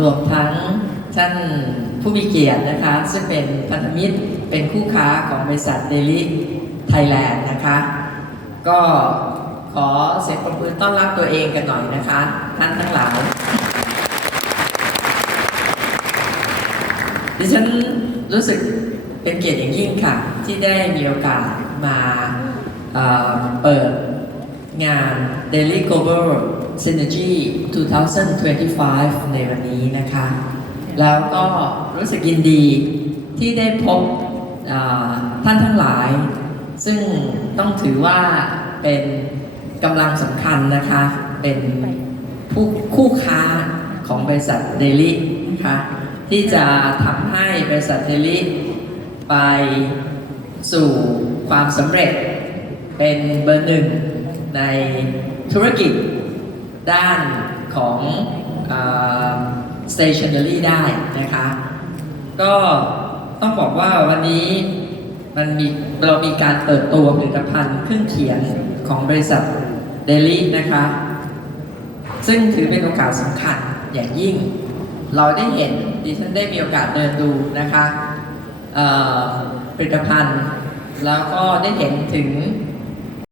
รวมทั้งท่านผู้มีเกียรตินะคะ ซึ่งเป็นพันธมิตรเป็นคู่ค้าของบริษัทเดลิไทยแลนด์นะคะ ก็ขอเสียงปรบมือต้อนรับตัวเองกันหน่อยนะคะ ท่านทั้งหลาย ดิฉันรู้สึกเป็นเกียรติอย่างยิ่งค่ะ ที่ได้มีโอกาสมาเอ่อเปิด งาน Daily Global Synergy 2025 ในวันนี้นะคะ แล้วก็รู้สึกยินดีที่ได้พบเอ่อท่านทั้งหลาย ซึ่งต้องถือว่าเป็นกำลังสำคัญนะคะ เป็นผู้คู่ค้าของบริษัทเดลินะคะที่จะทำให้บริษัทเดลิไปสู่ความสำเร็จเป็นเบอร์หนึ่ง ในธุรกิจด้านของเอ่อ stationery ได้นะคะ ก็ต้องบอกว่าวันนี้มันมีเรามีการเปิดตัวผลิตภัณฑ์เครื่องเขียนของบริษัทเดลินะคะ ซึ่งถือเป็นโอกาสสำคัญอย่างยิ่ง เราได้เห็นดิฉันได้มีโอกาสเดินดูนะคะผลิตภัณฑ์แล้วก็ได้เห็นถึง